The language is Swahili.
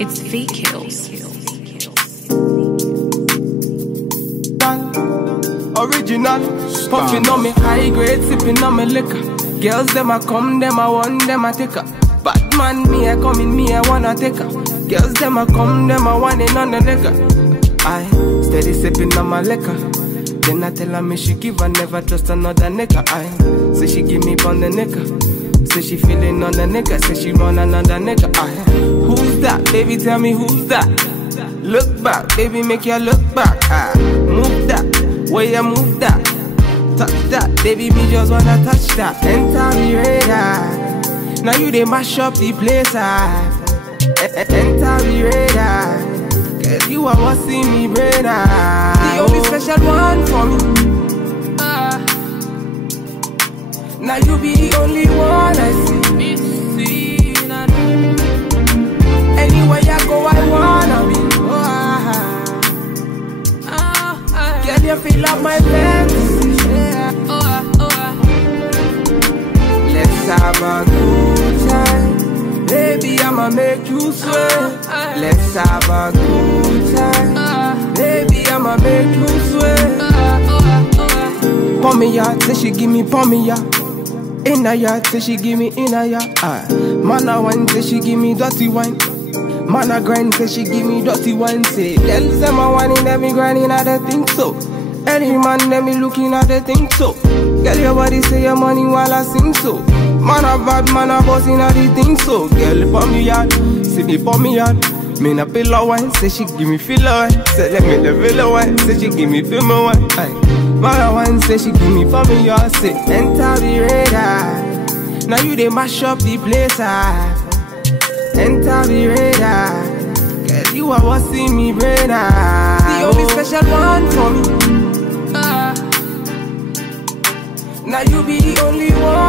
It's fake kills. Original, puffing on me high grade, sipping on me liquor. Girls them a come, them a want, them a take her. Bad man, me a come in, me a wanna take her. Girls them a come, them a want it on the liquor. I steady sipping on my liquor. Then I tell her me she give her, never trust another nigga. I say she give me on the nigga. Say she feeling on the nigga, say she want another nigga. I who's that? Baby, tell me who's that? Look back, baby, make you look back. Move that, where you move that. Touch that, baby, me just wanna touch that. Enter me radar. Now you they mash up the place. Enter me radar. Cause you are what's in me brain. The only special one for me. Now you be the only one I see. Anywhere you go, I wanna be. Girl, you feel up my fantasy. Let's have a good time. Baby, I'ma make you sweat. Let's have a good time. Baby, I'ma make you sweat. Pour me out, say she give me pour me out. In a yard, say she give me in a yard. Man a wine, say she give me dirty wine. Man a grind, say she give me dirty wine. Say, girls them a whining, them me grinding, I don't think so. Any man, them me looking at the thing so. Girl, your body say your money while I sing so. Man a bad, man a bossing at the thing so. Girl, pour me out, see me pour me out. Me na pillow wine, say she give me filler wine. Say let me the pillow wine, say she give me film wine. Man a wine, say she give me for me, y'all say enter the radar. Now you they mash up the place. Enter the radar. Cause you are what's in me brain. The only special one for me. Now you be the only one.